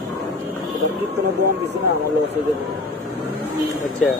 कितना बॉम्ब किसी ना हम लोग से अच्छा